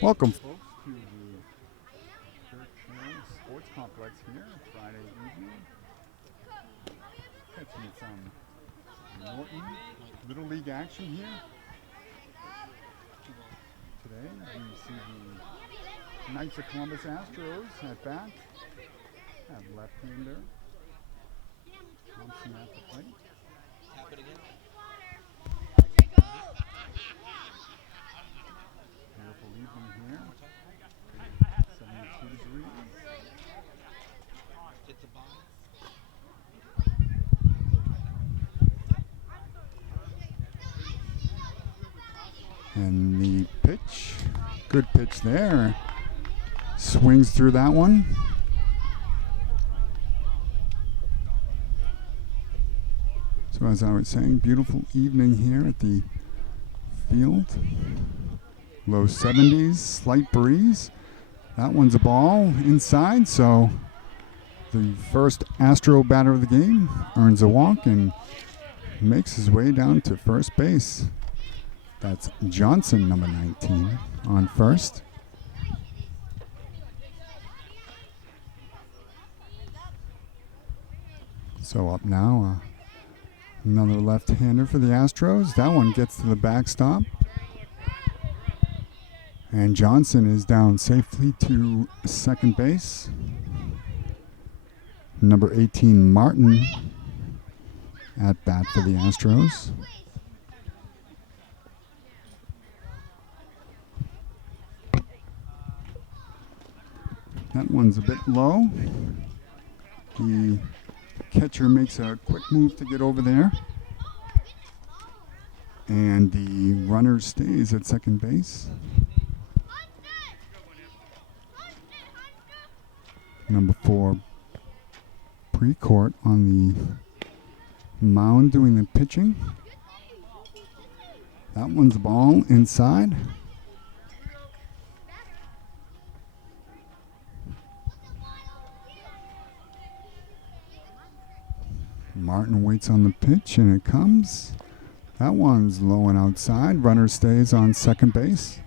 Welcome, folks, to the Church Sports Complex here Friday evening. Catching some Norton Little League action here. Today we see the Knights of Columbus Astros at bat. Have left-hander Thompson at the plate. Tap it again. Beautiful evening here. 72 degrees. Get the ball. And the pitch, good pitch there. Swings through that one. So as I was saying, beautiful evening here at the field. Low 70s, slight breeze. That one's a ball inside, so the first Astro batter of the game earns a walk and makes his way down to first base. That's Johnson, number 19, on first. So up now, another left-hander for the Astros. That one gets to the backstop. And Johnson is down safely to second base. Number 18, Martin, at bat for the Astros. That one's a bit low. The catcher makes a quick move to get over there. And the runner stays at second base. Number 4, Precourt on the mound doing the pitching. That one's the ball inside. Martin waits on the pitch and it comes. That one's low and outside. Runner stays on second base.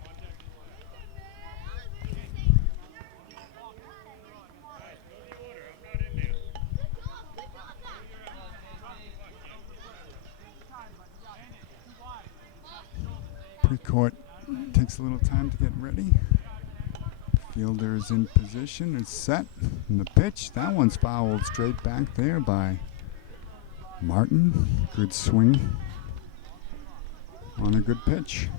Precourt takes a little time to get ready. Fielder's in position, it's set. And the pitch, that one's fouled straight back there by Martin. Good swing on a good pitch.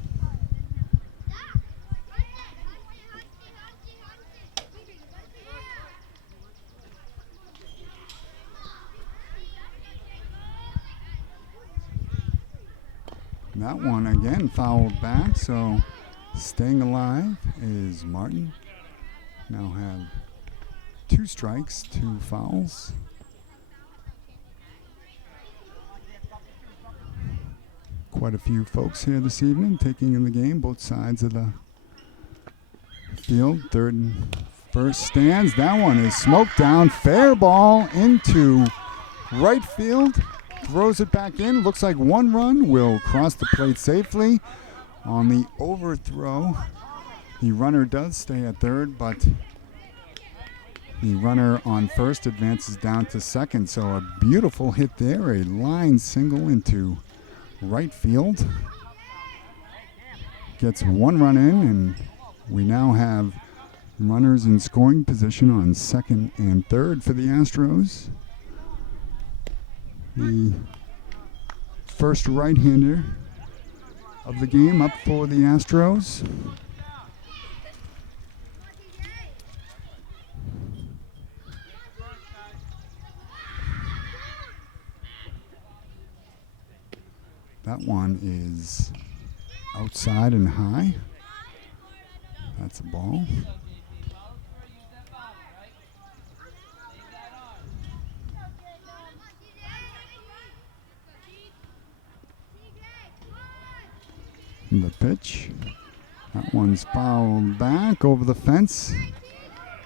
That one again fouled back, so staying alive is Martin. Now have 2 strikes, 2 fouls. Quite a few folks here this evening taking in the game, both sides of the field. Third and first stands. That one is smoked down. Fair ball into right field. Throws it back in. Looks like 1 run will cross the plate safely. On the overthrow, the runner does stay at third, but the runner on first advances down to second. So a beautiful hit there. A line single into right field. Gets 1 run in, and we now have runners in scoring position on second and third for the Astros. The first right-hander of the game up for the Astros. That one is outside and high. That's a ball. The pitch. That one's fouled back over the fence.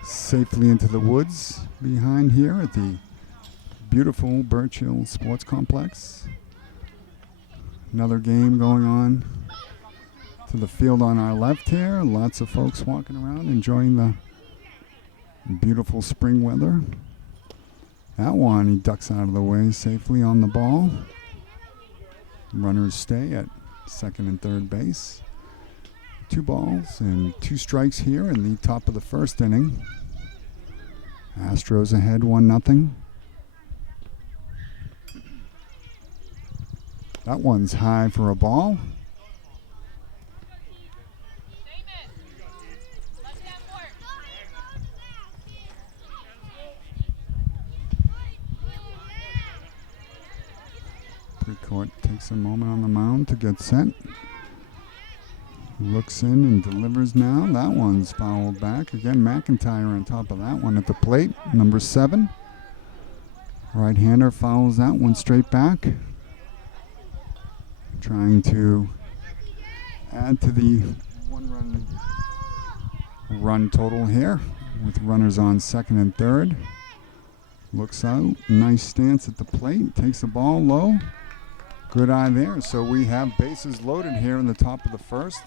Safely into the woods behind here at the beautiful Birch Hill Sports Complex. Another game going on to the field on our left here. Lots of folks walking around enjoying the beautiful spring weather. That one, he ducks out of the way safely on the ball. Runners stay at second and third base. 2 balls and 2 strikes here in the top of the first inning. Astros ahead 1-0. That one's high for a ball. Precourt takes a moment on the mound to get set. Looks in and delivers now. That one's fouled back. Again, McIntyre on top of that one at the plate. Number 7. Right-hander fouls that one straight back. Trying to add to the 1 run total here with runners on second and third. Looks out. Nice stance at the plate. Takes the ball low. Good eye there. So we have bases loaded here in the top of the first.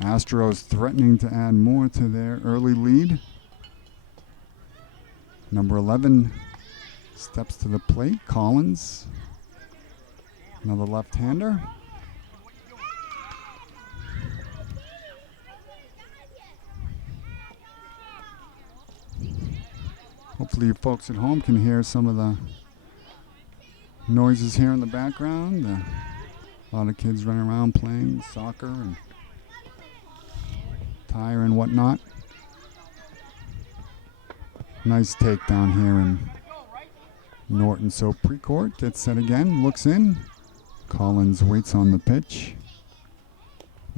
Astros threatening to add more to their early lead. Number 11 steps to the plate. Collins. Another left-hander. Hopefully you folks at home can hear some of the noises here in the background. A lot of kids running around playing soccer and tire and whatnot. Nice takedown here in Norton. So Precourt gets set again, looks in. Collins waits on the pitch.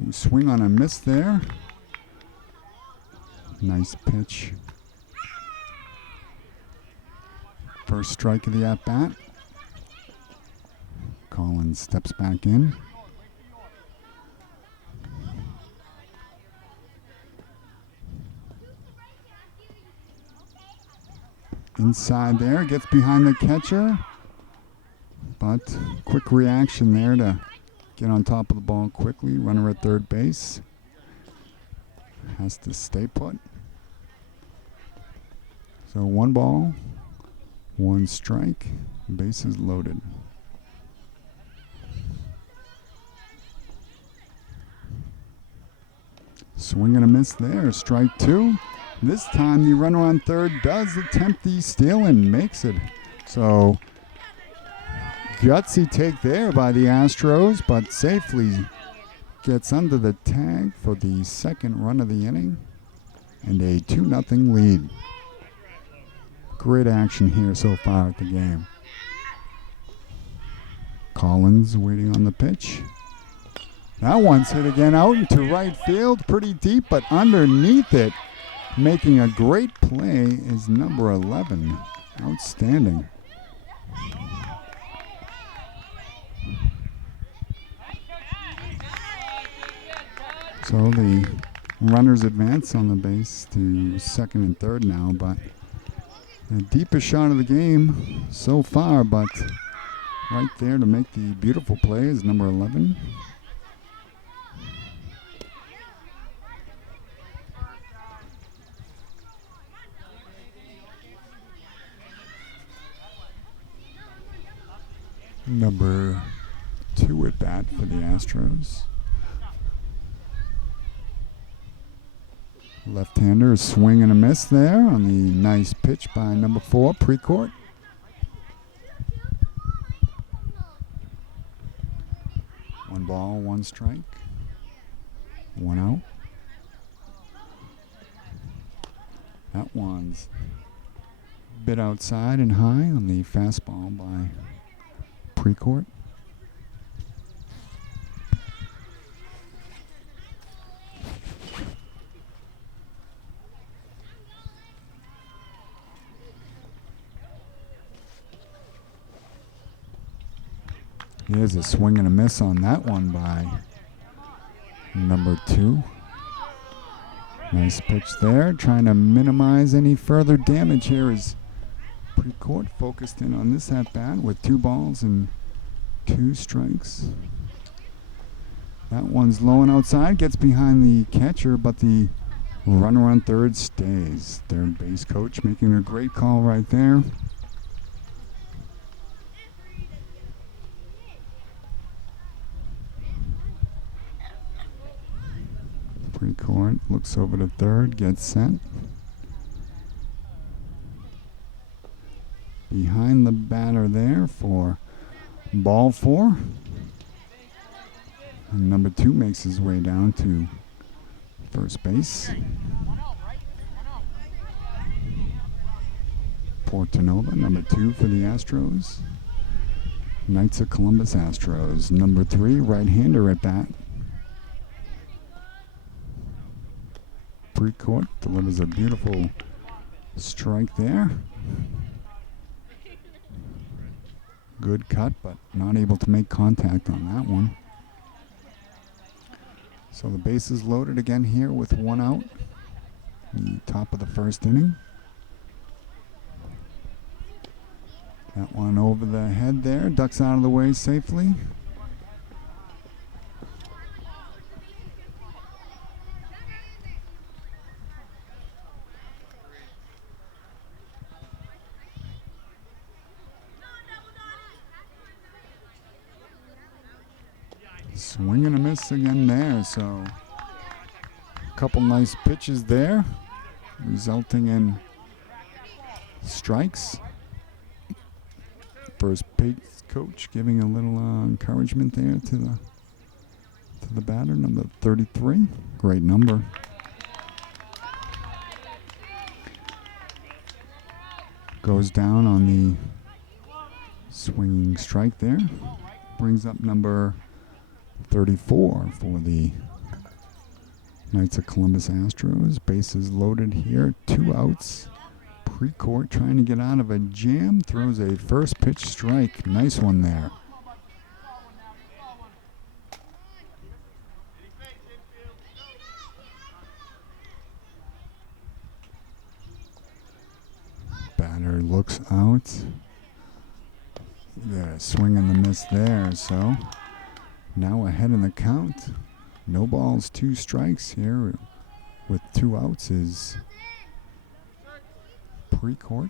Swing on a miss there. Nice pitch. First strike of the at-bat. Collins steps back in. Inside there, gets behind the catcher. But quick reaction there to get on top of the ball quickly. Runner at third base. Has to stay put. So 1 ball, 1 strike, bases loaded. Swing and a miss there, strike 2. This time the runner on third does attempt the steal and makes it. So gutsy take there by the Astros, but safely gets under the tag for the second run of the inning and a 2-0 lead. Great action here so far at the game. Collins waiting on the pitch. That one's hit again out into right field, pretty deep, but underneath it, making a great play is number 11. Outstanding. So the runners advance on the base to second and third now, but the deepest shot of the game so far, but right there to make the beautiful play is number 11. Number 2 at bat for the Astros. Left-hander, swing and a miss there on the nice pitch by number 4, Precourt. One ball, 1 strike, 1 out. That one's a bit outside and high on the fastball by Precourt. Here's a swing and a miss on that one by number 2. Nice pitch there, trying to minimize any further damage here as Precourt focused in on this at-bat with 2 balls and 2 strikes. That one's low and outside, gets behind the catcher, but the runner on third stays. Third base coach making a great call right there. Precourt looks over to third, gets sent. Behind the batter there for ball 4. And number 2 makes his way down to first base. Portanova, number 2 for the Astros. Knights of Columbus Astros. Number 3, right-hander at bat. Precourt delivers a beautiful strike there. Good cut, but not able to make contact on that one. So the bases loaded again here with 1 out. The top of the first inning. That one over the head there, ducks out of the way safely. Swing and a miss again there, so a couple nice pitches there, resulting in strikes. First base coach giving a little encouragement there to the batter, number 33. Great number. Goes down on the swinging strike there. Brings up number 34 for the Knights of Columbus Astros. Bases loaded here, 2 outs. Precourt trying to get out of a jam, throws a first pitch strike. Nice one there. Batter looks out. Yeah, swing and the miss there, so now ahead in the count. No balls, 2 strikes here with 2 outs is Precourt.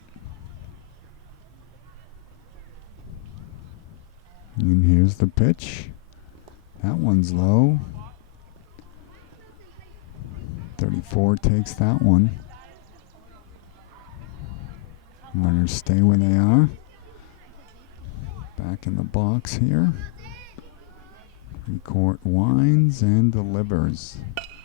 And here's the pitch. That one's low. 34 takes that one. Runners stay where they are. Back in the box here. Precourt winds and delivers.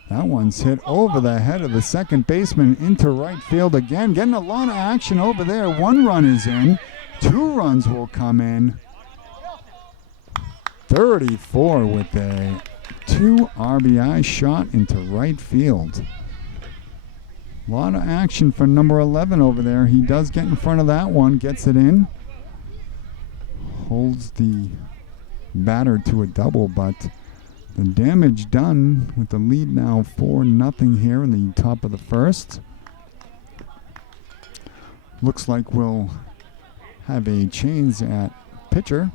That one's hit over the head of the second baseman into right field again. Getting a lot of action over there. 1 run is in. 2 runs will come in. 34 with a 2 RBI shot into right field. A lot of action for number 11 over there. He does get in front of that one. Gets it in. Holds the batter to a double, but the damage done with the lead now 4-0 here in the top of the first. Looks like we'll have a change at pitcher.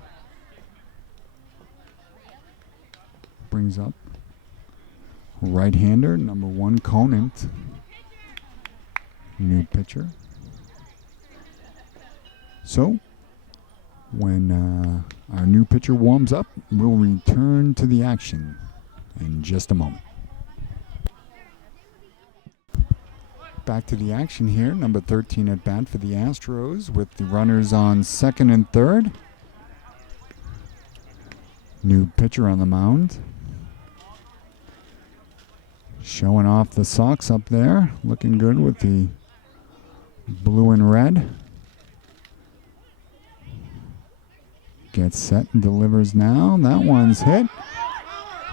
Brings up right-hander, number 1, Conant. New pitcher. So, when our new pitcher warms up, we'll return to the action in just a moment. Back to the action here. Number 13 at bat for the Astros with the runners on second and third. New pitcher on the mound. Showing off the socks up there. Looking good with the blue and red. Gets set and delivers now. That one's hit.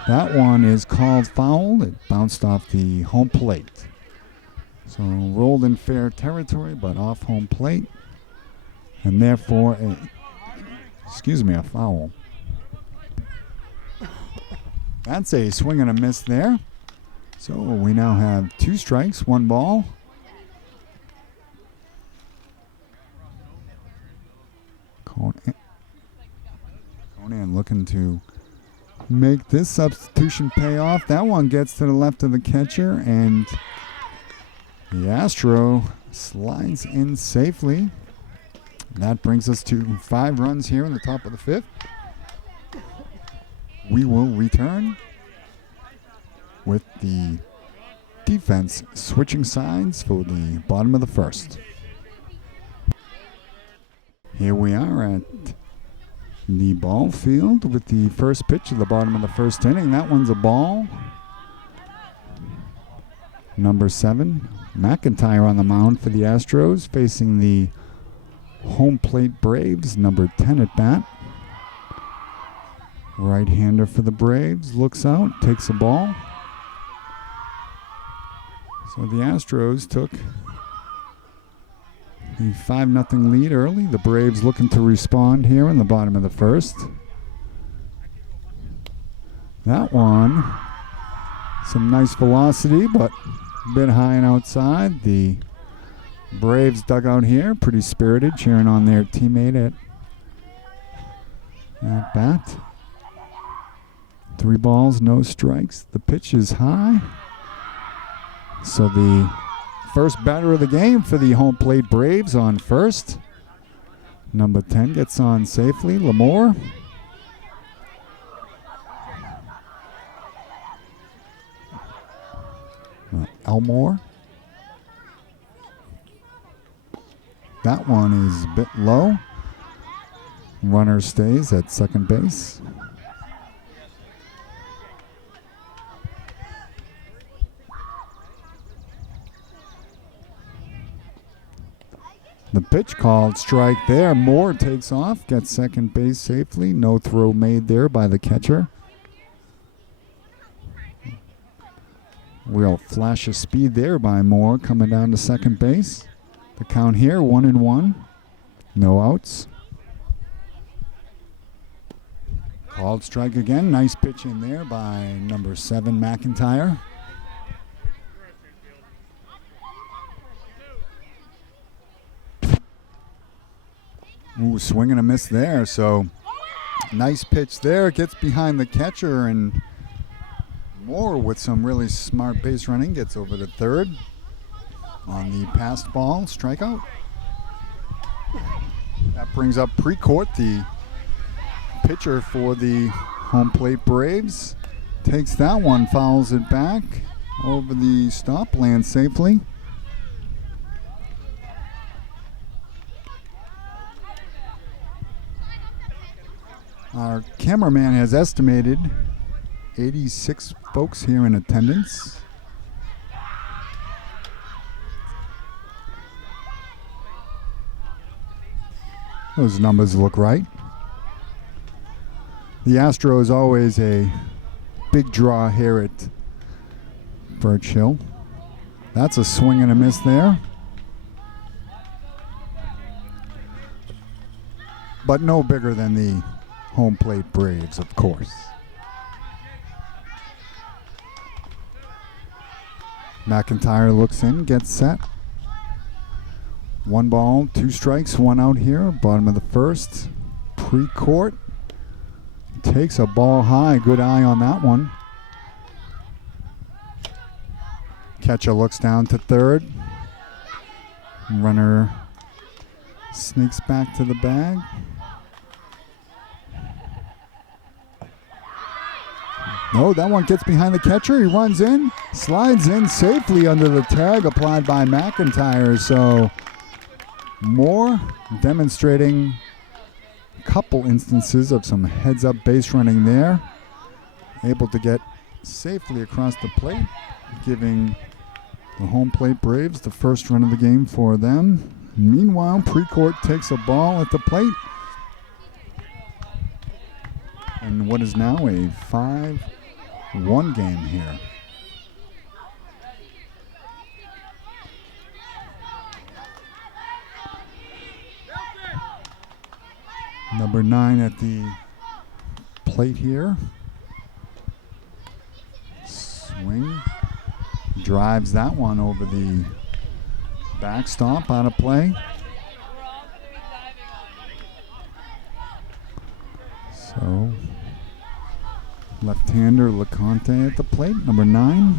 That one is called foul. It bounced off the home plate. So rolled in fair territory, but off home plate. And therefore, a foul. That's a swing and a miss there. So we now have 2 strikes, 1 ball. Conan looking to make this substitution pay off. That one gets to the left of the catcher, and the Astro slides in safely. That brings us to 5 runs here in the top of the 5th. We will return with the defense switching sides for the bottom of the 1st. Here we are at the ball field with the first pitch at the bottom of the 1st inning. That one's a ball. Number 7, McIntyre on the mound for the Astros, facing the home plate Braves. Number 10 at bat. Right-hander for the Braves, looks out, takes a ball. So the Astros took the 5-0 lead early. The Braves looking to respond here in the bottom of the 1st. That one, some nice velocity, but a bit high and outside. The Braves dugout here, pretty spirited, cheering on their teammate at bat. 3 balls, no strikes. The pitch is high. So the first batter of the game for the home plate Braves on first. Number 10 gets on safely, Lamore. Elmore. That one is a bit low. Runner stays at second base. The pitch called strike there. Moore takes off, gets second base safely. No throw made there by the catcher. Real flash of speed there by Moore coming down to second base. The count here, 1-1. No outs. Called strike again. Nice pitch in there by number 7, McIntyre. Ooh, swing and a miss there. So nice pitch there. Gets behind the catcher, and Moore with some really smart base running gets over to third on the passed ball strikeout. That brings up Precourt, the pitcher for the home plate Braves. Takes that one, fouls it back over the stop, lands safely. Our cameraman has estimated 86 folks here in attendance. Those numbers look right. The Astros always a big draw here at Birch Hill. That's a swing and a miss there. But no bigger than the home plate Braves, of course. McIntyre looks in, gets set. 1 ball, 2 strikes, 1 out here. Bottom of the 1st. Precourt takes a ball high. Good eye on that one. Catcher looks down to third. Runner sneaks back to the bag. No, that one gets behind the catcher. He runs in, slides in safely under the tag applied by McIntyre. So Moore demonstrating a couple instances of some heads-up base running there. Able to get safely across the plate, giving the home plate Braves the first run of the game for them. Meanwhile, Precourt takes a ball at the plate. And what is now a 5-1 game here. Number 9 at the plate here. Swing. Drives that one over the backstop, out of play. So Left-hander LeConte at the plate, number 9.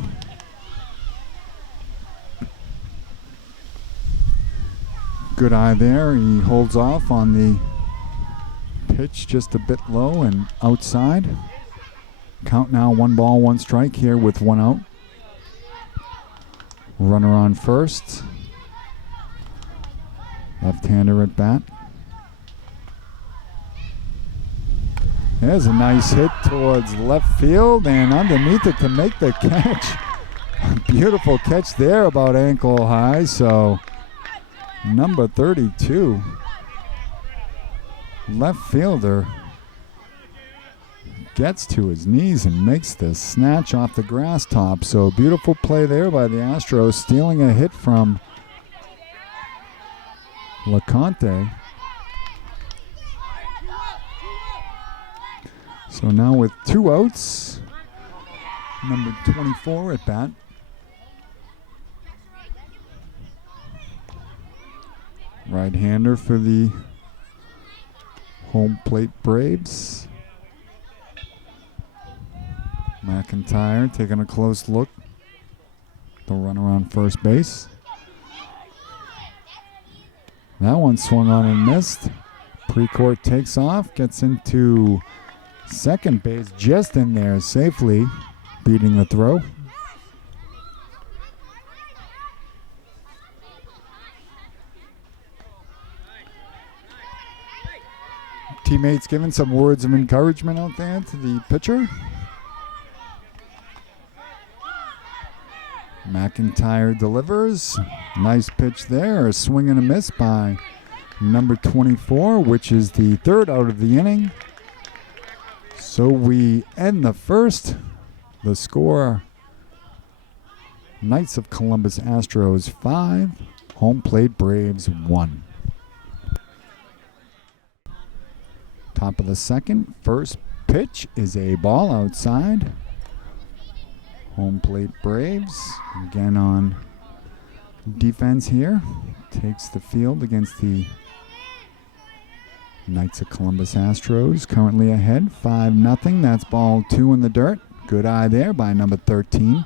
Good eye there. He holds off on the pitch just a bit low and outside. Count now 1 ball, 1 strike here with 1 out. Runner on first. Left-hander at bat. There's a nice hit towards left field and underneath it to make the catch. Beautiful catch there, about ankle high. So number 32, left fielder, gets to his knees and makes the snatch off the grass top. So beautiful play there by the Astros, stealing a hit from LeConte. So now with 2 outs, number 24 at bat. Right-hander for the home plate Braves. McIntyre taking a close look. The runner on first base. That one swung on and missed. Precourt takes off, gets into second base, just in there safely, beating the throw. Teammates giving some words of encouragement out there to the pitcher. McIntyre delivers. Nice pitch there. A swing and a miss by number 24, which is the 3rd out of the inning. So we end the first. The score, Knights of Columbus Astros 5, home plate Braves 1. Top of the second, first pitch is a ball outside. Home plate Braves, again on defense here. Takes the field against the Knights of Columbus Astros, currently ahead 5-0. That's ball 2 in the dirt. Good eye there by number 13.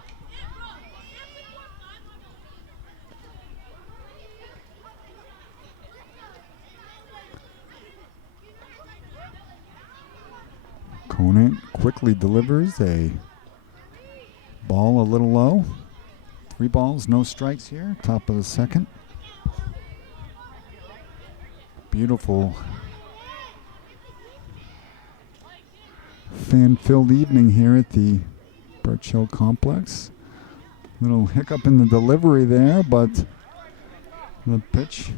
Conant quickly delivers a ball a little low. 3 balls, no strikes here. Top of the second. Beautiful fan-filled evening here at the Birch Hill Complex. Little hiccup in the delivery there, but the pitch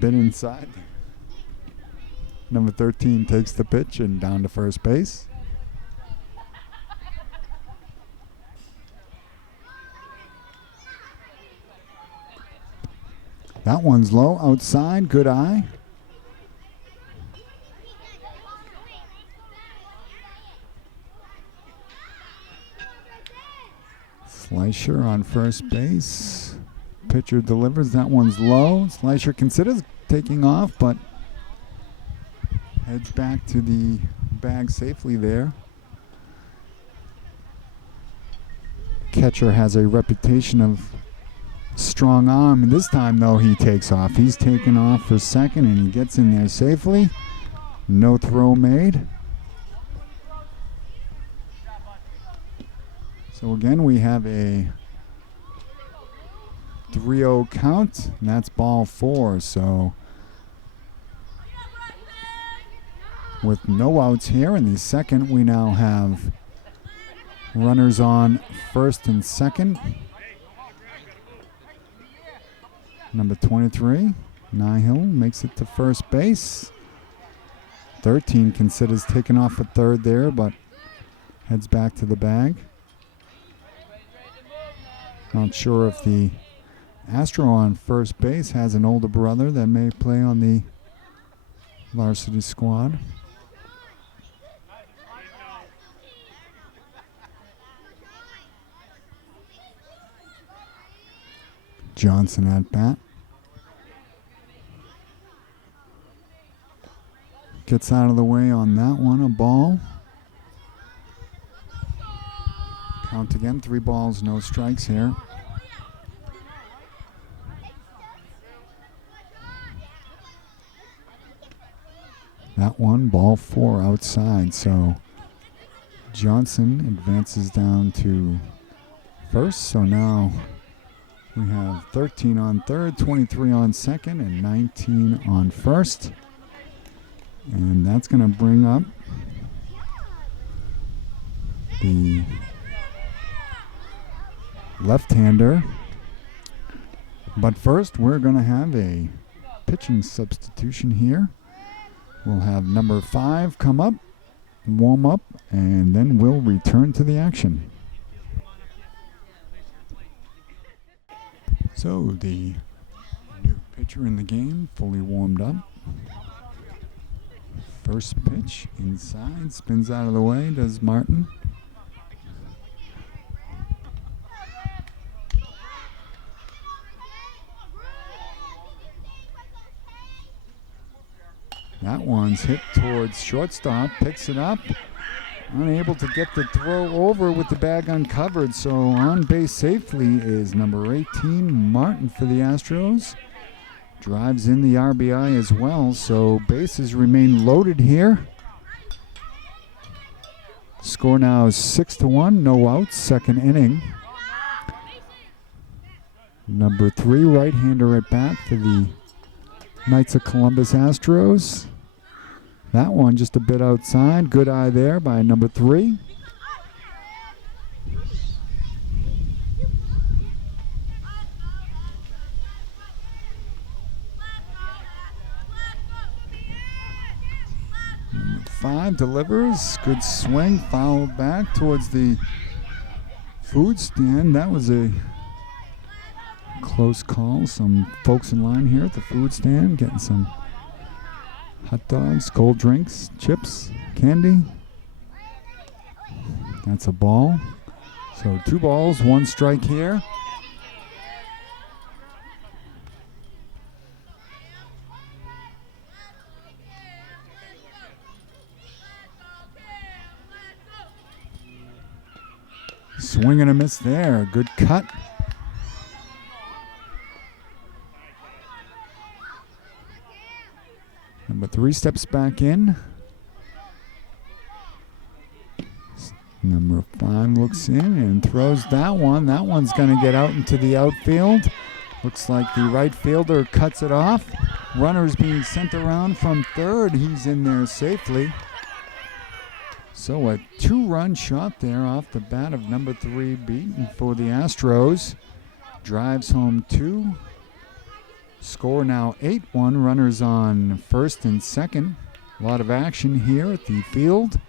bit inside. Number 13 takes the pitch and down to first base. That one's low outside. Good eye. Slicer on first base. Pitcher delivers. That one's low. Slicer considers taking off, but heads back to the bag safely there. Catcher has a reputation of strong arm, and this time though he takes off. He's taken off for second and he gets in there safely. No throw made. So again we have a 3-0 count, and that's ball 4. So with no outs here in the second, we now have runners on first and second. Number 23, Nihil, makes it to first base. 13 considers taking off at third there, but heads back to the bag. Not sure if the Astro on first base has an older brother that may play on the varsity squad. Johnson at bat. Gets out of the way on that one, a ball. Count again, 3 balls, no strikes here. That one, ball 4 outside, so Johnson advances down to first. So now we have 13 on third, 23 on second, and 19 on first. And that's going to bring up the left-hander. But first, we're going to have a pitching substitution here. We'll have number 5 come up, warm up, and then we'll return to the action. So the new pitcher in the game, fully warmed up. First pitch inside, spins out of the way, does Martin. That one's hit towards shortstop, picks it up. Unable to get the throw over with the bag uncovered, so on base safely is number 18, Martin for the Astros. Drives in the RBI as well, so bases remain loaded here. Score now is 6-1, no outs, second inning. Number 3, right-hander at bat for the Knights of Columbus Astros. That one just a bit outside. Good eye there by number 3. Number 5 delivers. Good swing. Foul back towards the food stand. That was a close call. Some folks in line here at the food stand getting some hot dogs, cold drinks, chips, candy. That's a ball. So 2 balls, 1 strike here. Swing and a miss there. Good cut. Number 3 steps back in. Number 5 looks in and throws that one. That one's going to get out into the outfield. Looks like the right fielder cuts it off. Runner's being sent around from third. He's in there safely. So a 2-run shot there off the bat of number 3 beaten for the Astros. Drives home 2. Score now 8-1. Runners on first and second. A lot of action here at the field.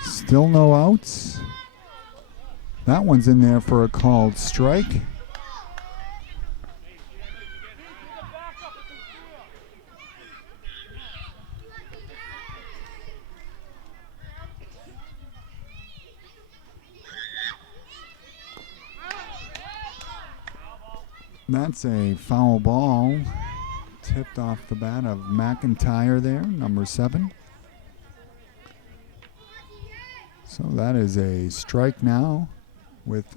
Still no outs. That one's in there for a called strike. That's a foul ball, tipped off the bat of McIntyre there, number 7. So that is a strike now with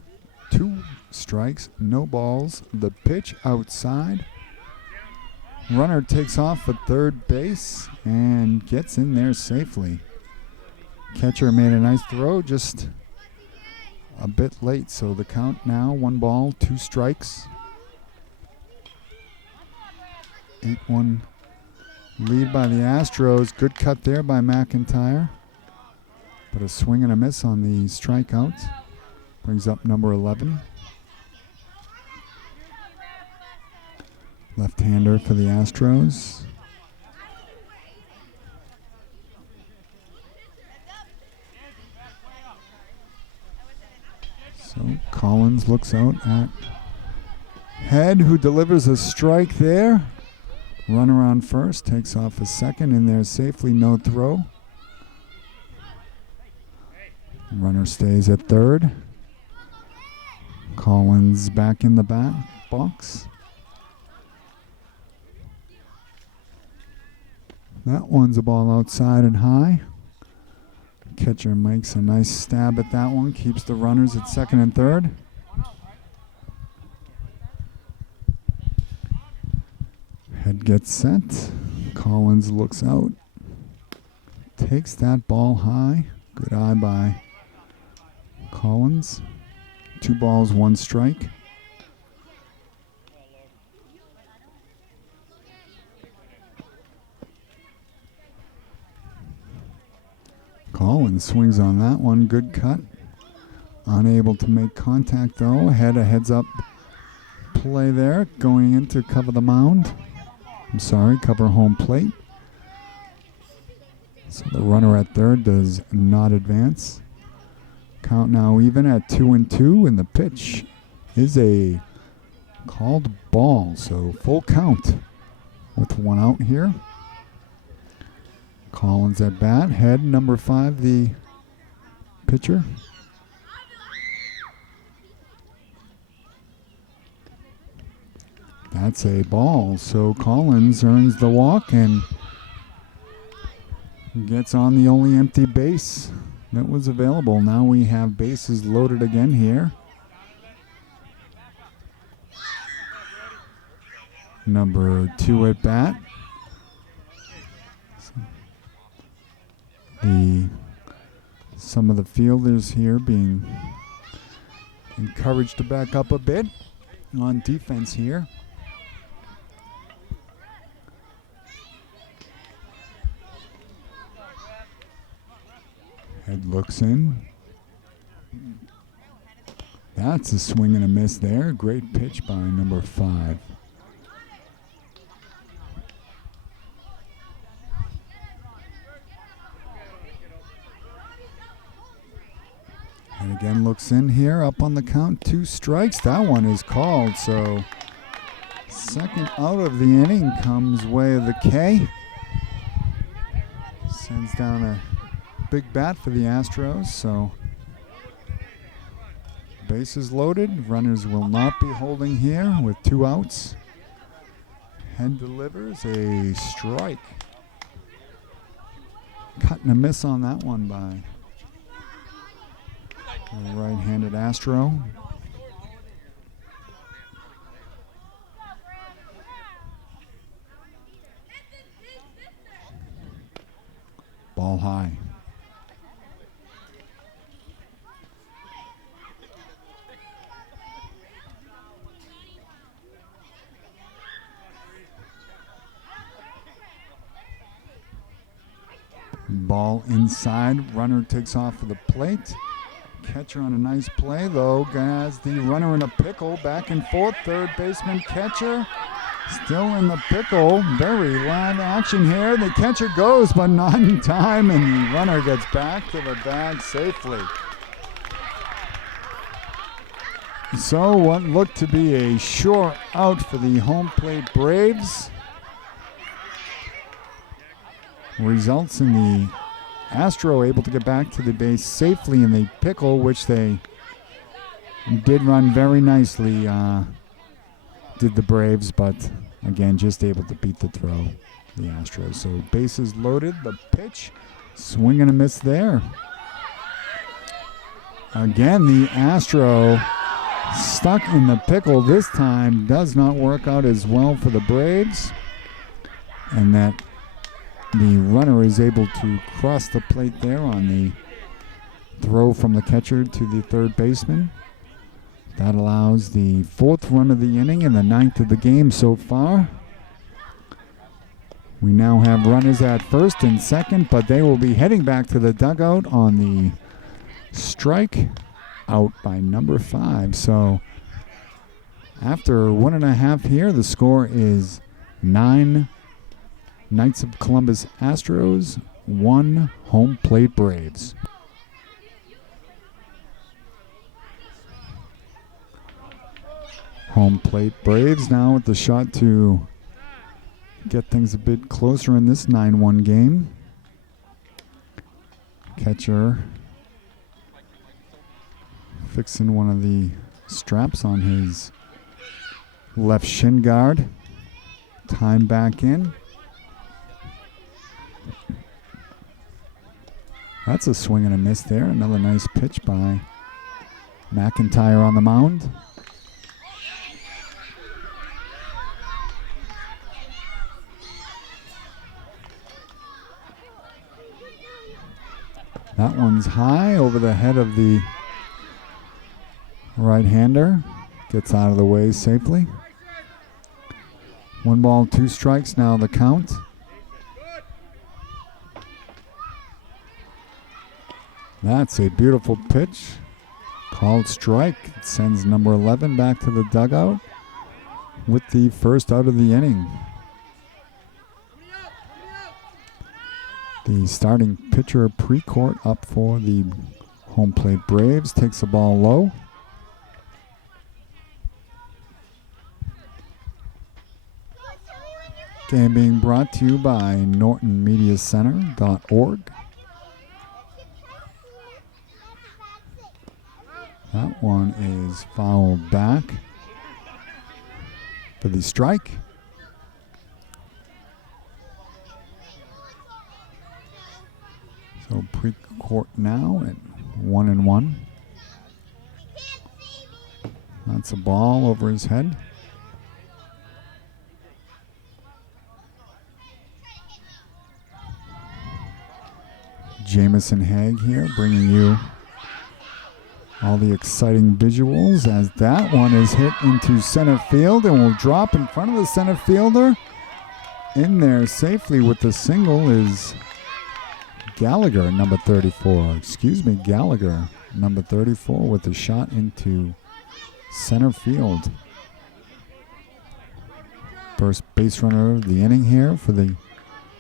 2 strikes, no balls. The pitch outside. Runner takes off at third base and gets in there safely. Catcher made a nice throw, just a bit late. So the count now, 1 ball, 2 strikes. 8-1 lead by the Astros. Good cut there by McIntyre. But a swing and a miss on the strikeout. Brings up number 11. Left-hander for the Astros. So Collins looks out at Head, who delivers a strike there. Runner on first, takes off a second, in there safely, no throw. Runner stays at third. Collins back in the back box. That one's a ball outside and high. Catcher makes a nice stab at that one, keeps the runners at second and third. Head gets set. Collins looks out. Takes that ball high. Good eye by Collins. 2 balls, 1 strike. Collins swings on that one. Good cut. Unable to make contact though. Had a heads up play there going in to cover the mound. Cover home plate. So the runner at third does not advance. Count now even at 2-2, and the pitch is a called ball. So full count with 1 out here. Collins at bat. Head, number 5, the pitcher. That's a ball. So Collins earns the walk and gets on the only empty base that was available. Now we have bases loaded again here. Number 2 at bat. Some of the fielders here being encouraged to back up a bit on defense here. Head looks in. That's a swing and a miss there. Great pitch by number 5. And again looks in here, up on the count, 2 strikes. That one is called, so second out of the inning comes way of the K. Sends down a big bat for the Astros, so bases loaded. Runners will not be holding here with 2 outs. Head delivers a strike. Cut and a miss on that one by the right-handed Astro. Ball high. Ball inside. Runner takes off for the plate. Catcher on a nice play, though, has the runner in a pickle. Back and forth. Third baseman, catcher, still in the pickle. Very live action here. The catcher goes, but not in time, and the runner gets back to the bag safely. So what looked to be a sure out for the home plate Braves results in the Astro able to get back to the base safely in the pickle, which they did run very nicely, did the Braves, but again, just able to beat the throw, the Astros. So bases loaded, the pitch, swing and a miss there. Again, the Astro stuck in the pickle this time, does not work out as well for the Braves, and that the runner is able to cross the plate there on the throw from the catcher to the third baseman. That allows the 4th run of the inning and the 9th of the game so far. We now have runners at first and second, but they will be heading back to the dugout on the strike out by number 5. So after 1.5 here, the score is 9 Knights of Columbus Astros, 1 home plate Braves. Home plate Braves now with the shot to get things a bit closer in this 9-1 game. Catcher fixing one of the straps on his left shin guard. Time back in. That's a swing and a miss there. Another nice pitch by McIntyre on the mound. That one's high over the head of the right-hander. Gets out of the way safely. 1 ball, 2 strikes now the count. That's a beautiful pitch. Called strike. It sends number 11 back to the dugout with the first out of the inning. The starting pitcher Precourt up for the home plate Braves. Takes the ball low. Game being brought to you by NortonMediaCenter.org. That one is fouled back for the strike. So Precourt now at 1-1. That's a ball over his head. Jamison Haig here bringing you all the exciting visuals as that one is hit into center field and will drop in front of the center fielder. In there safely with the single is Gallagher, number 34. Excuse me, Gallagher, number 34 with the shot into center field. First base runner of the inning here for the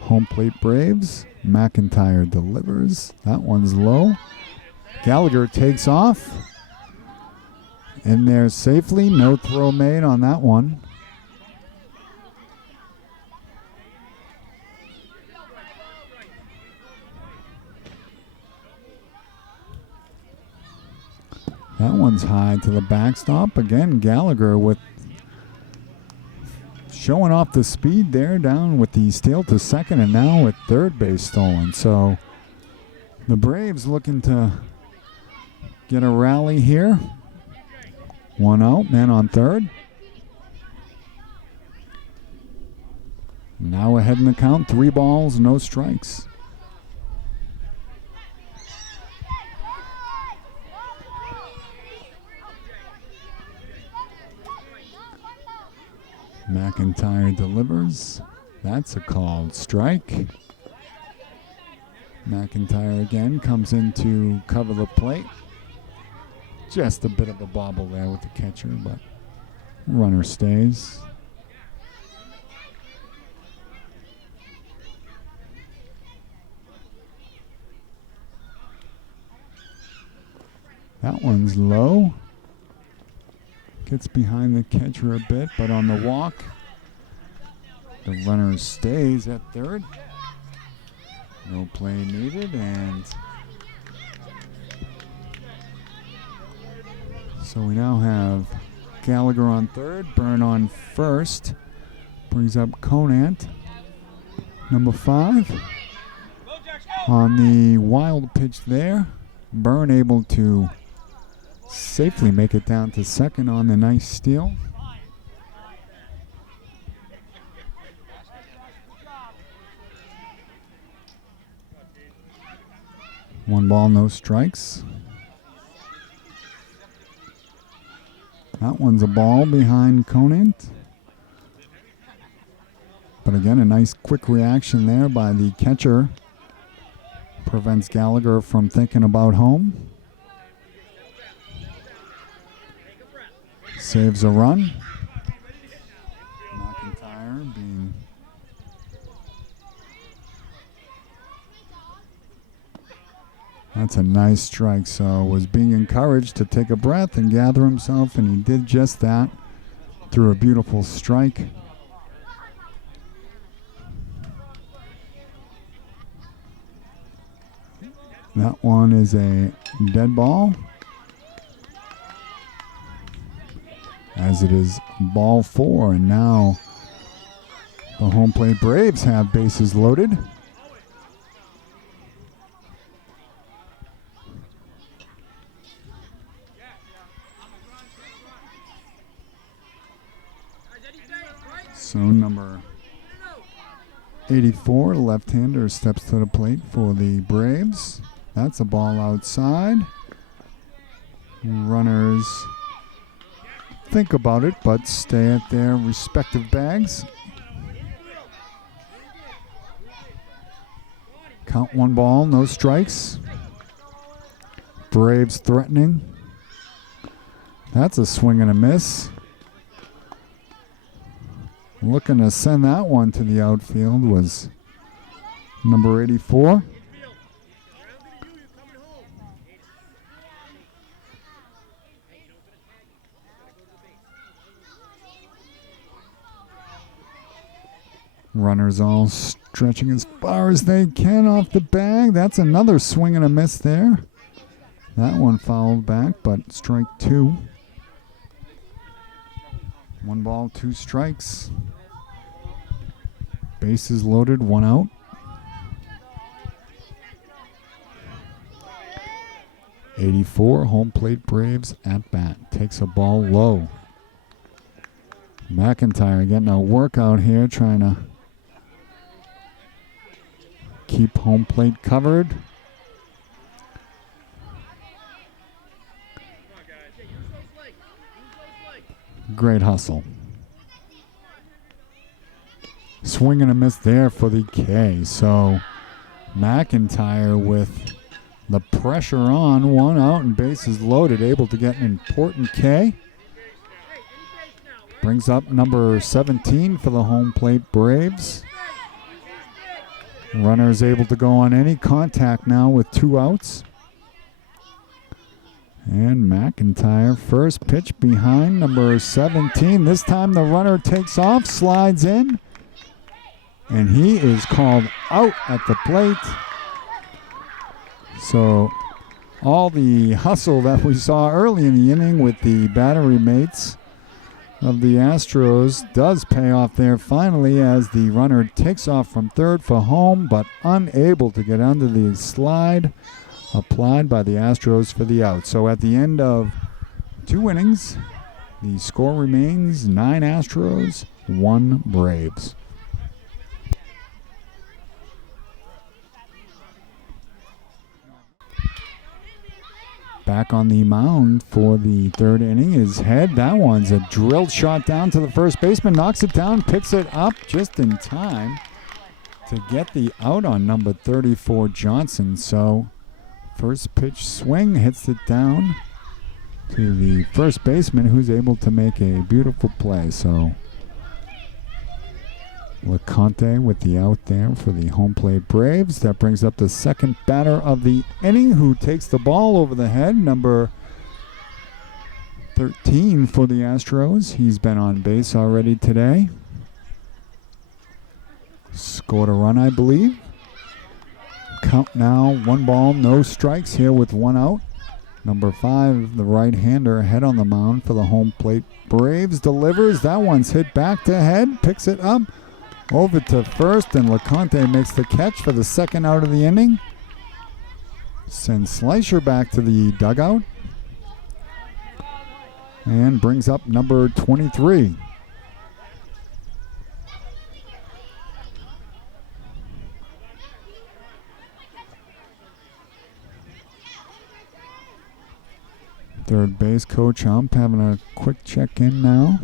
home plate Braves. McIntyre delivers. That one's low. Gallagher takes off. In there safely. No throw made on that one. That one's high to the backstop. Again, Gallagher with showing off the speed there, down with the steal to second, and now at third base stolen. So the Braves looking to get a rally here. 1 out, man on third. Now ahead in the count, 3 balls, no strikes. McIntyre delivers. That's a called strike. McIntyre again comes in to cover the plate. Just a bit of a bobble there with the catcher, but runner stays. That one's low. Gets behind the catcher a bit, but on the walk, the runner stays at third. No play needed, and so we now have Gallagher on third, Byrne on first. Brings up Conant, number 5. On the wild pitch there, Byrne able to safely make it down to second on the nice steal. One ball, no strikes. That one's a ball behind Conant. But again, a nice quick reaction there by the catcher. Prevents Gallagher from thinking about home. Saves a run. McIntyre being that's a nice strike. So was being encouraged to take a breath and gather himself, and he did just that through a beautiful strike. That one is a dead ball, as it is ball 4, and now the home plate Braves have bases loaded. So number 84, left-hander, steps to the plate for the Braves. That's a ball outside. Runners think about it, but stay at their respective bags. Count, 1 ball, no strikes. Braves threatening. That's a swing and a miss. Looking to send that one to the outfield was number 84. Runners all stretching as far as they can off the bag. That's another swing and a miss there. That one fouled back, but strike 2. 1 ball, 2 strikes. Bases loaded, 1 out. '84, home plate Braves at bat. Takes a ball low. McIntyre getting a workout here, trying to keep home plate covered. Great hustle. Swing and a miss there for the K. So McIntyre with the pressure on, 1 out and bases loaded, able to get an important K. Brings up number 17 for the home plate Braves. Runner is able to go on any contact now with 2 outs. And McIntyre, first pitch behind number 17. This time the runner takes off, slides in, and he is called out at the plate. So all the hustle that we saw early in the inning with the battery mates of the Astros does pay off there finally, as the runner takes off from third for home, but unable to get under the slide applied by the Astros for the out. So at the end of 2 innings, the score remains 9 Astros, 1 Braves. Back on the mound for the 3rd inning is Head. That one's a drilled shot down to the first baseman, knocks it down, picks it up just in time to get the out on number 34, Johnson. So first pitch swing hits it down to the first baseman, who's able to make a beautiful play. So LeConte with the out there for the home plate Braves. That brings up the second batter of the inning, who takes the ball over the head, number 13 for the Astros. He's been on base already today. Scored a run, I believe. Count now, 1 ball, no strikes here with 1 out. Number 5, the right-hander, Head on the mound for the home plate Braves. Delivers. That one's hit back to Head. Picks it up over to first, and LeConte makes the catch for the second out of the inning. Sends Slicer back to the dugout and brings up number 23. Third base coach Hump having a quick check-in now.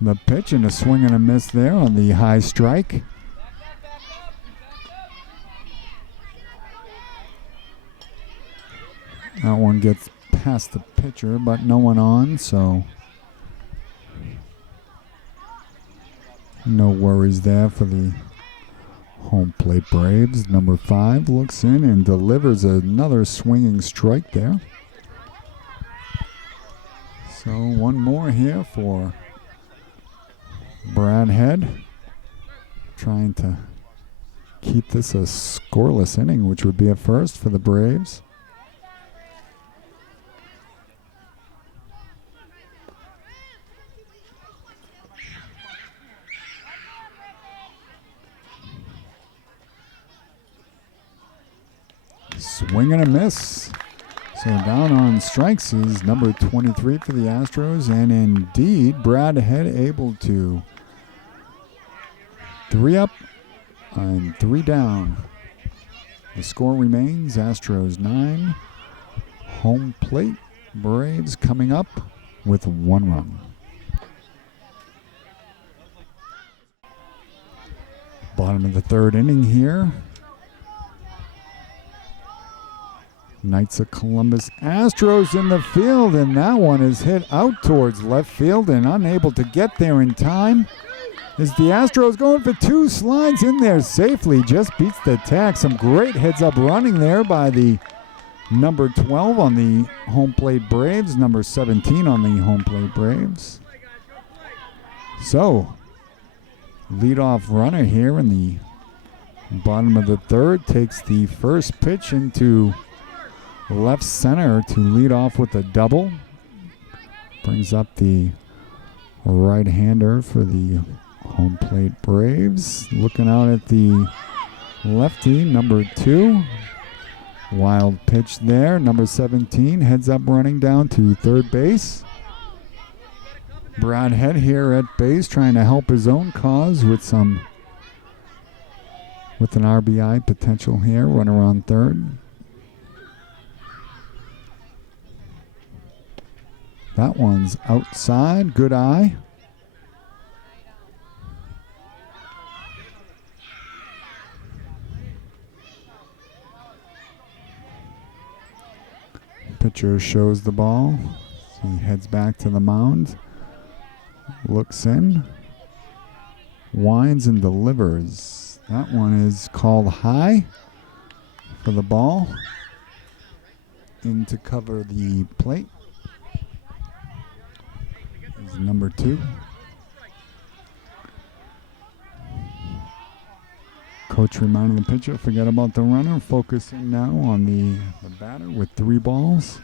The pitch and a swing and a miss there on the high strike. That one gets past the pitcher, but no one on, so no worries there for the home plate Braves. Number 5 looks in and delivers another swinging strike there. So 1 more here for Brad Head, trying to keep this a scoreless inning, which would be a first for the Braves. Swing and a miss. So down on strikes is number 23 for the Astros, and indeed Brad Head able to 3 up and 3 down. The score remains Astros 9. Home plate, Braves coming up with 1 run. Bottom of the 3rd inning here. Knights of Columbus Astros in the field, and that one is hit out towards left field and unable to get there in time. As the Astros going for 2, slides in there safely, just beats the tag. Some great heads-up running there by the number 12 on the home plate Braves, number 17 on the home plate Braves. So, leadoff runner here in the bottom of the 3rd takes the first pitch into left center to lead off with a double. Brings up the right-hander for the home plate Braves. Looking out at the lefty, number 2. Wild pitch there. Number 17 heads up running down to third base. Brad Head here at base trying to help his own cause with an RBI potential here. Runner on third. That one's outside. Good eye. Pitcher shows the ball. He heads back to the mound. Looks in. Winds and delivers. That one is called high for the ball. In to cover the plate is number 2. Coach reminding the pitcher, forget about the runner, focusing now on the batter with 3 balls.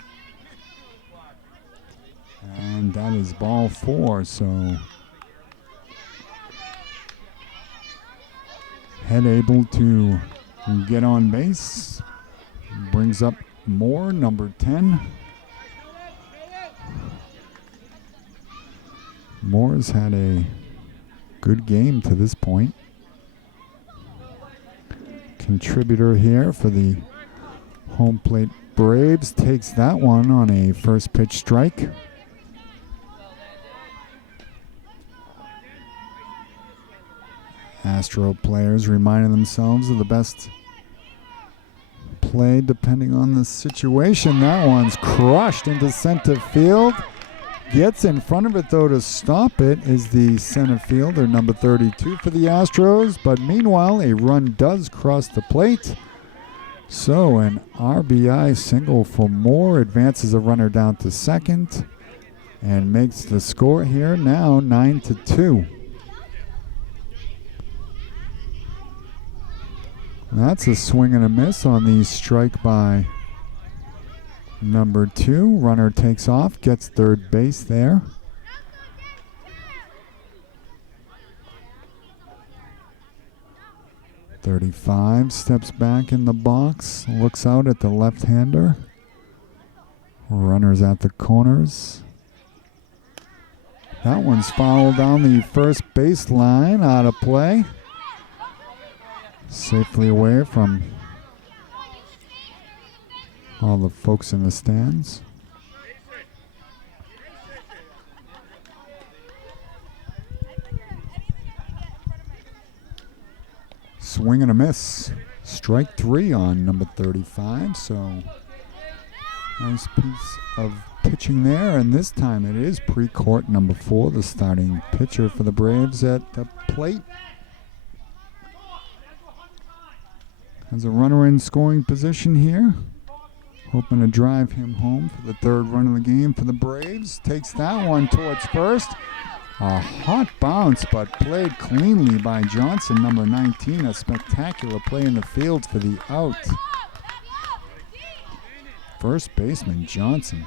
And that is ball 4, so Head able to get on base. Brings up Moore, number 10. Moore's had a good game to this point. Contributor here for the home plate Braves takes that one on a first pitch strike. Astro players reminding themselves of the best play depending on the situation. That one's crushed into center field. Gets in front of it, though, to stop it is the center fielder, number 32 for the Astros. But meanwhile, a run does cross the plate. So an RBI single for Moore advances a runner down to second and makes the score here now 9-2. That's a swing and a miss on the strike by number 2. Runner takes off, gets third base there. .35 steps back in the box, looks out at the left-hander. Runners at the corners. That one's fouled down the first baseline, out of play. Safely away from all the folks in the stands. Swing and a miss. Strike 3 on number 35. So nice piece of pitching there. And this time it is Precourt, number 4, the starting pitcher for the Braves at the plate. Has a runner in scoring position here. Hoping to drive him home for the 3rd run of the game for the Braves. Takes that one towards first. A hot bounce, but played cleanly by Johnson, number 19. A spectacular play in the field for the out. First baseman Johnson.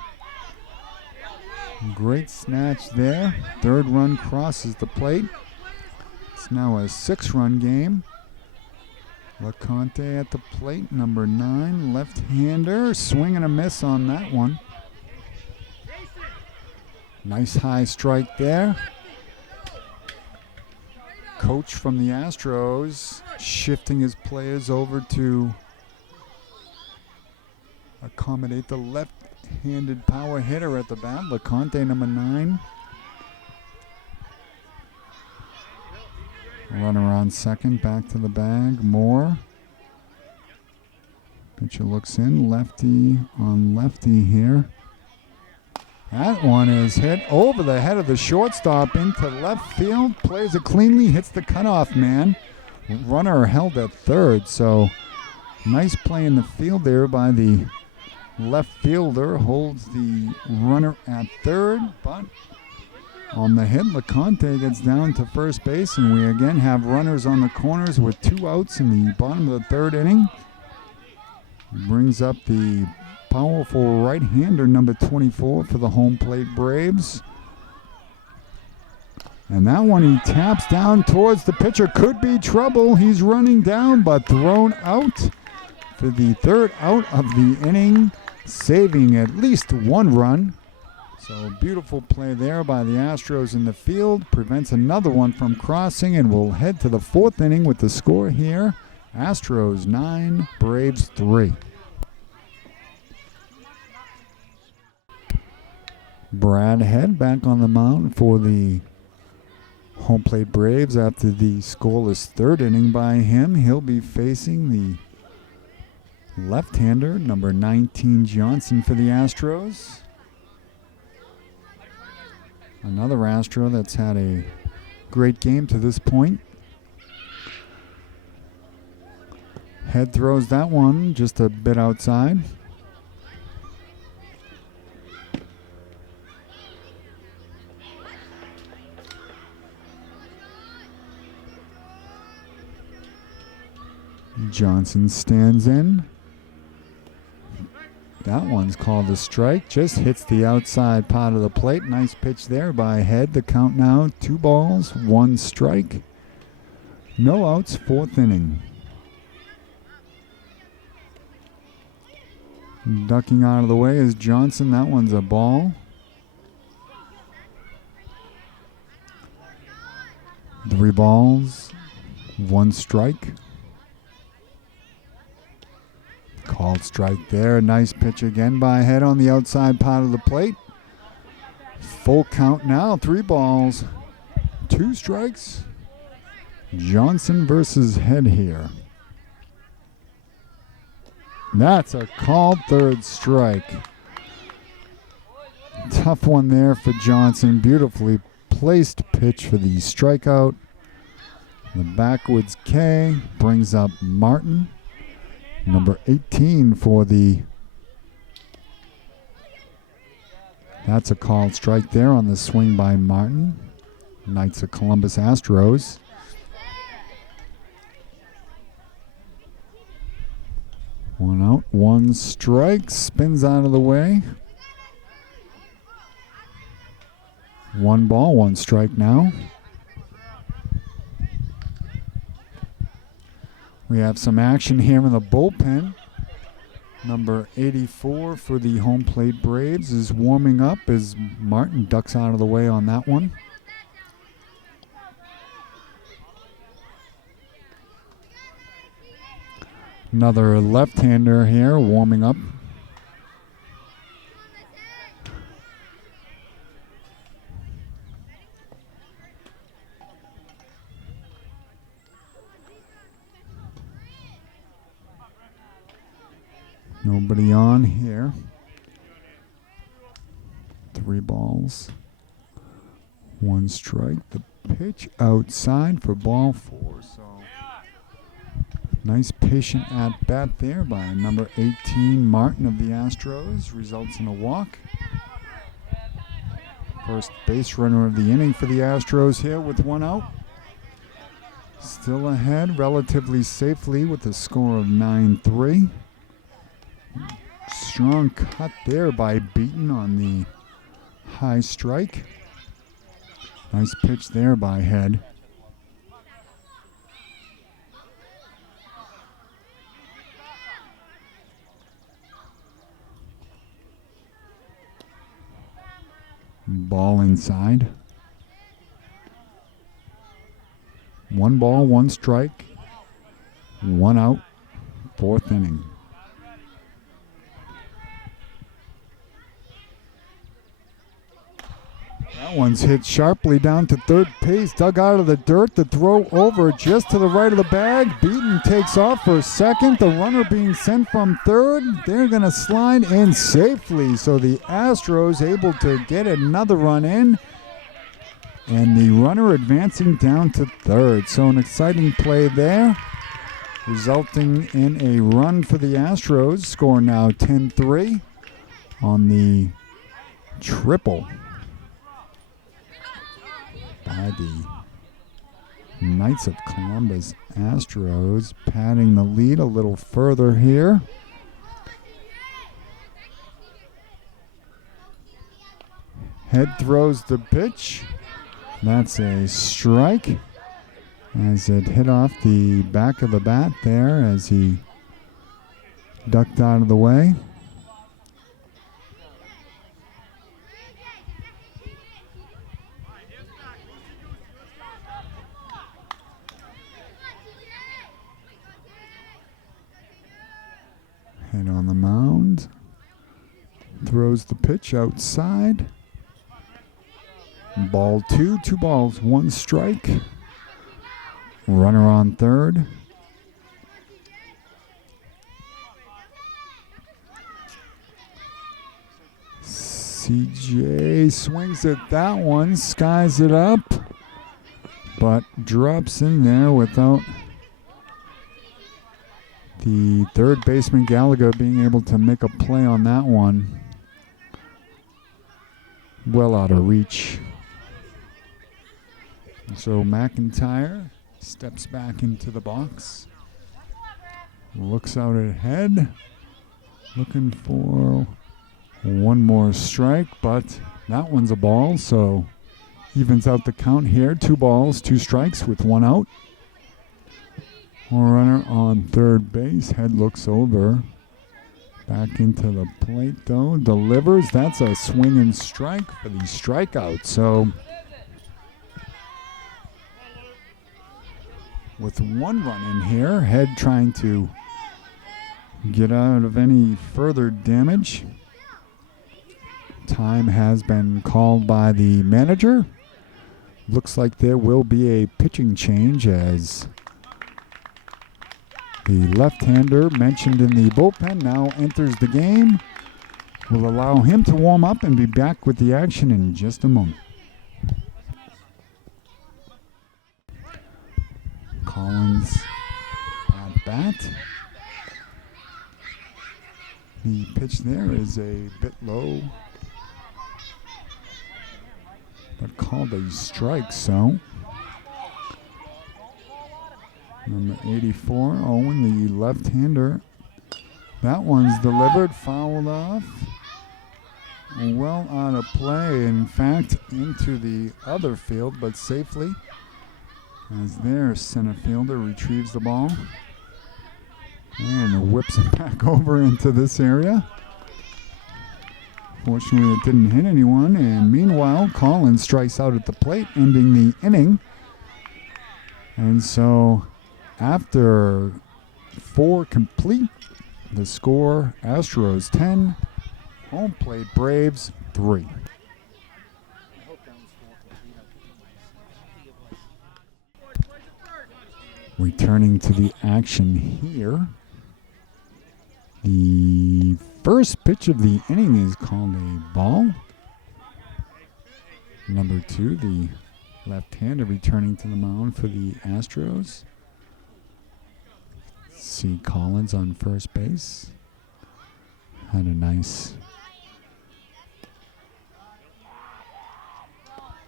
Great snatch there. 3rd run crosses the plate. It's now a 6-run game. LeConte at the plate, number 9, left-hander. Swing and a miss on that one. Nice high strike there. coach from the Astros shifting his players over to accommodate the left-handed power hitter at the bat, LeConte, number 9. Runner on second, back to the bag, Moore. Pitcher looks in, lefty on lefty here. That one is hit over the head of the shortstop into left field. Plays it cleanly, hits the cutoff man. Runner held at third, so nice play in the field there by the left fielder. Holds the runner at third, but on the hit, LeConte gets down to first base, and we again have runners on the corners with 2 outs in the bottom of the third inning. Brings up the powerful right-hander, number 24, for the home plate Braves. And that one he taps down towards the pitcher. Could be trouble. He's running down, but thrown out for the third out of the inning, saving at least 1 run. So beautiful play there by the Astros in the field. Prevents another one from crossing, and we'll head to the 4th inning with the score here. Astros 9, Braves 3. Brad Head back on the mound for the home plate Braves after the scoreless 3rd inning by him. He'll be facing the left-hander, number 19, Johnson, for the Astros. Another Astro that's had a great game to this point. Head throws that one just a bit outside. Johnson stands in. That one's called a strike. Just hits the outside part of the plate. Nice pitch there by Head. The count now 2 balls, 1 strike. No outs, 4th inning. Ducking out of the way is Johnson. That one's a ball. 3 balls, 1 strike. Called strike there. Nice pitch again by Head on the outside part of the plate. Full count now. 3 balls, 2 strikes. Johnson versus Head here. That's a called 3rd strike. Tough one there for Johnson. Beautifully placed pitch for the strikeout. The backwards K brings up Martin. Number 18 for the... That's a called strike there on the swing by Martin. Knights of Columbus Astros. One out, 1 strike. Spins out of the way. 1 ball, 1 strike now. We have some action here in the bullpen. Number 84 for the home plate Braves is warming up as Martin ducks out of the way on that one. Another left-hander here warming up. Nobody on here. 3 balls, 1 strike. The pitch outside for ball 4. So nice patient at bat there by number 18 Martin of the Astros. Results in a walk. First base runner of the inning for the Astros here with 1 out. Still ahead relatively safely with a score of 9-3. Strong cut there by Beaton on the high strike. Nice pitch there by Head. Ball inside. 1 ball, 1 strike, 1 out, 4th inning. That one's hit sharply down to third base, dug out of the dirt. The throw over just to the right of the bag. Beaton takes off for second. The runner being sent from third. They're going to slide in safely. So the Astros able to get another run in. And the runner advancing down to third. So an exciting play there, resulting in a run for the Astros. Score now 10-3 on the triple by the Knights of Columbus. Astros padding the lead a little further here. Head throws the pitch. That's a strike as it hit off the back of the bat there as he ducked out of the way. Head on the mound. Throws the pitch outside. Ball 2, 2 balls, 1 strike. Runner on third. CJ swings at that one, skies it up, but drops in there without the third baseman Gallagher being able to make a play on that one. Well out of reach. So McIntyre steps back into the box, looks out ahead, looking for 1 more strike, but that one's a ball, so evens out the count here. 2 balls, 2 strikes with 1 out. Runner on third base. Head looks over. Back into the plate, though. Delivers. That's a swing and strike for the strikeout. So with 1 run in here, Head trying to get out of any further damage. Time has been called by the manager. Looks like there will be a pitching change as the left-hander mentioned in the bullpen now enters the game. We'll allow him to warm up and be back with the action in just a moment. Collins at bat. The pitch there is a bit low, but called a strike, so number 84, Owen, the left-hander. That one's delivered, fouled off. Well out of play, in fact, into the other field, but safely as their center fielder retrieves the ball and whips it back over into this area. Fortunately, it didn't hit anyone, and meanwhile, Collins strikes out at the plate, ending the inning. And so after 4 complete, the score, Astros 10, home plate Braves 3. Returning to the action here, the first pitch of the inning is called a ball. Number 2, the left-hander returning to the mound for the Astros. See Collins on first base. Had a nice...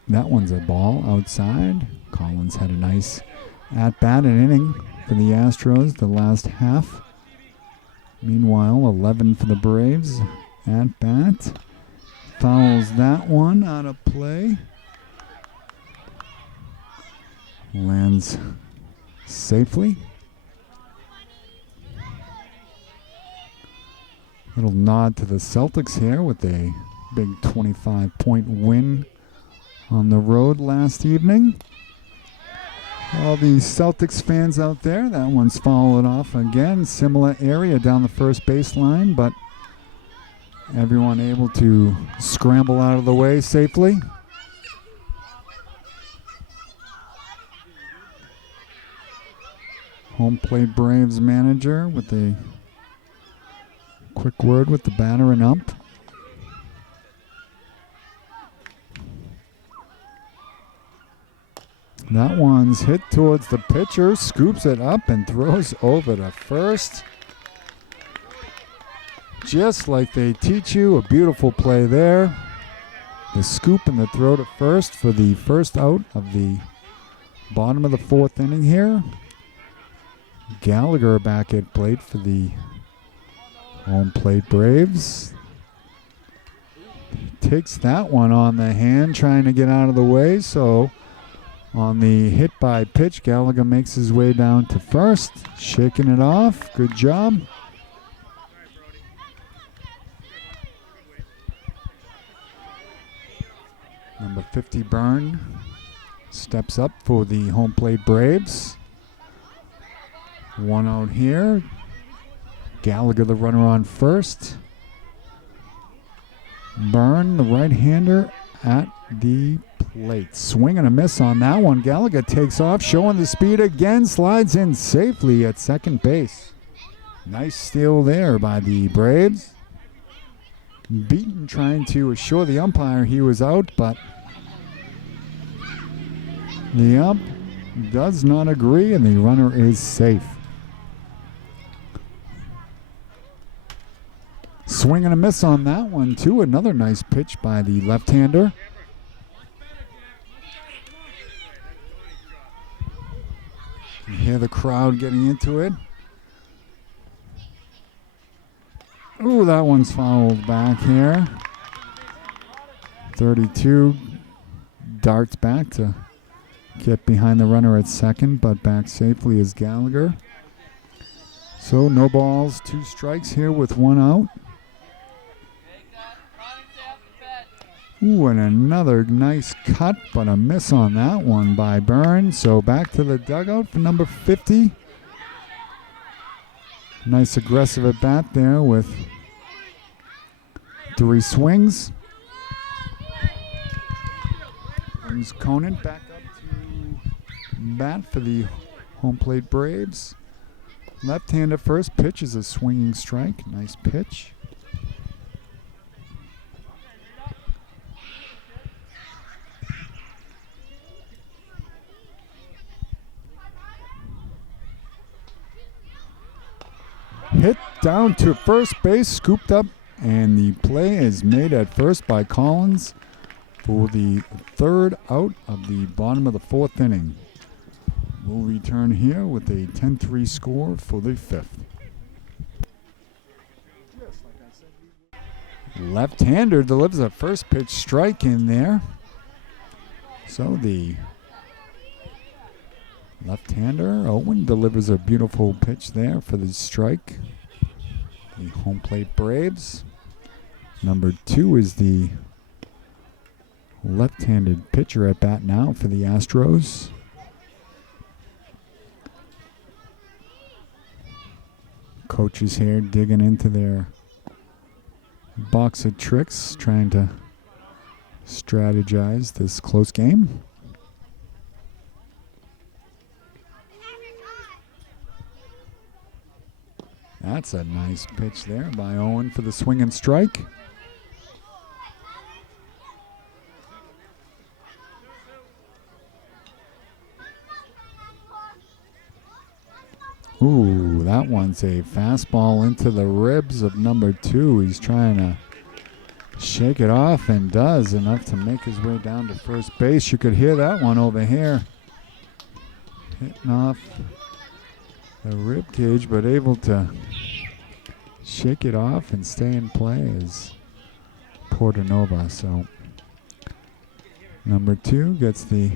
That one's a ball outside. Collins had a nice at-bat and inning for the Astros the last half. Meanwhile, 11 for the Braves. At-bat. Fouls that one out of play. Lands safely. Little nod to the Celtics here with a big 25-point win on the road last evening. All the Celtics fans out there, that one's followed off again. Similar area down the first baseline, but everyone able to scramble out of the way safely. Home plate Braves manager with a quick word with the batter and ump. That one's hit towards the pitcher, scoops it up and throws over to first. Just like they teach you, a beautiful play there. The scoop and the throw to first for the first out of the bottom of the fourth inning here. Gallagher back at plate for the home plate Braves. Takes that one on the hand, trying to get out of the way, so on the hit by pitch, Gallagher makes his way down to first, shaking it off. Good job. Number 50, Byrne, steps up for the home plate Braves. 1 out here. Gallagher, the runner on first. Byrne, the right-hander, at the plate. Swing and a miss on that one. Gallagher takes off, showing the speed again, slides in safely at second base. Nice steal there by the Braves. Beaton trying to assure the umpire he was out, but the ump does not agree, and the runner is safe. Swing and a miss on that one, too. Another nice pitch by the left-hander. You hear the crowd getting into it. Ooh, that one's fouled back here. 32 darts back to get behind the runner at second, but back safely is Gallagher. So no balls, 2 strikes here with 1 out. Ooh, and another nice cut, but a miss on that one by Byrne. So back to the dugout for number 50. Nice aggressive at bat there with 3 swings. Brings Conant back up to bat for the home plate Braves. Left-hander first pitch is a swinging strike. Nice pitch. Hit down to first base, scooped up, and the play is made at first by Collins for the 3rd out of the bottom of the 4th inning. We'll return here with a 10-3 score for the 5th. Left-hander delivers a first pitch strike in there. So the left-hander, Owen, delivers a beautiful pitch there for the strike. The home plate Braves. Number 2 is the left-handed pitcher at bat now for the Astros. Coaches here digging into their box of tricks, trying to strategize this close game. That's a nice pitch there by Owen for the swing and strike. Ooh, that one's a fastball into the ribs of number 2. He's trying to shake it off and does enough to make his way down to first base. You could hear that one over here. Hitting off the rib cage, but able to shake it off and stay in play is Portanova. So number 2 gets the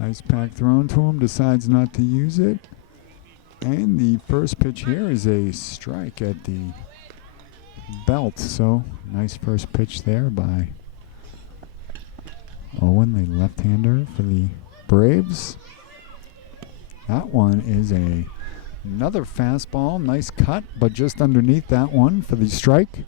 ice pack thrown to him, decides not to use it. And the first pitch here is a strike at the belt. So nice first pitch there by Owen, the left-hander for the Braves. That one is another fastball. Nice cut, but just underneath that one for the strike.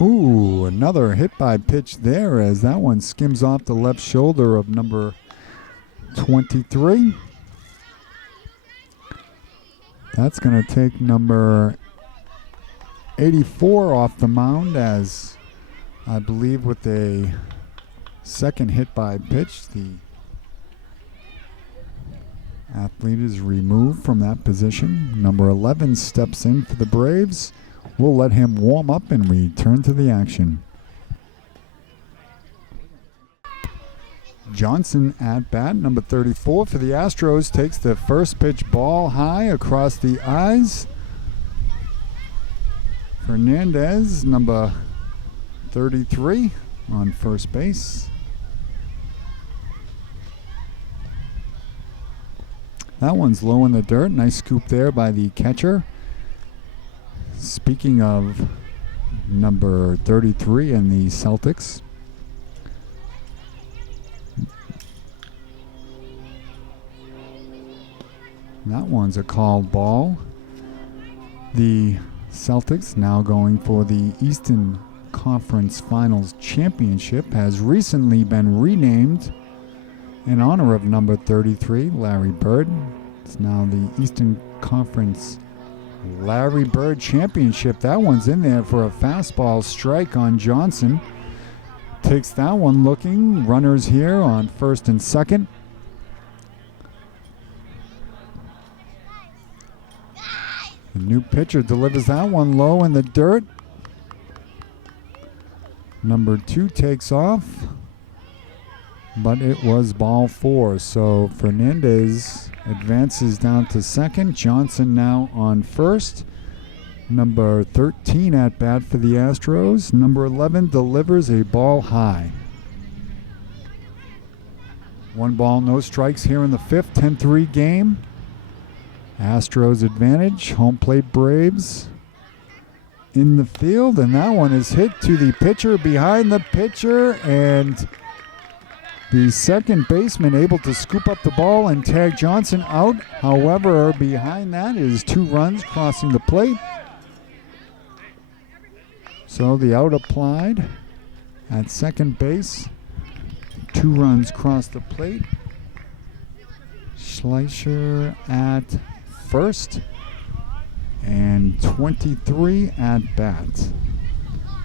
Ooh, another hit by pitch there as that one skims off the left shoulder of number 23. That's going to take number 84 off the mound, as I believe with a second hit by pitch, the athlete is removed from that position. Number 11 steps in for the Braves. We'll let him warm up and return to the action. Johnson at bat, number 34 for the Astros, takes the first pitch ball high across the eyes. Fernandez, number 33, on first base. That one's low in the dirt. Nice scoop there by the catcher. Speaking of number 33 and the Celtics, that one's a called ball. The Celtics, now going for the Eastern Conference Finals Championship, has recently been renamed in honor of number 33, Larry Bird. It's now the Eastern Conference Larry Bird Championship. That one's in there for a fastball strike on Johnson. Takes that one looking. Runners here on first and second. The new pitcher delivers that one low in the dirt. Number 2 takes off, but it was ball 4. So Fernandez advances down to second. Johnson now on first. Number 13 at bat for the Astros. Number 11 delivers a ball high. 1 ball, no strikes here in the 5th, 10-3 game. Astros advantage. Home plate Braves in the field, and that one is hit to the pitcher, behind the pitcher, and the second baseman able to scoop up the ball and tag Johnson out. However, behind that is 2 runs crossing the plate. So the out applied at second base. 2 runs cross the plate. Schleicher at first, and 23 at bat.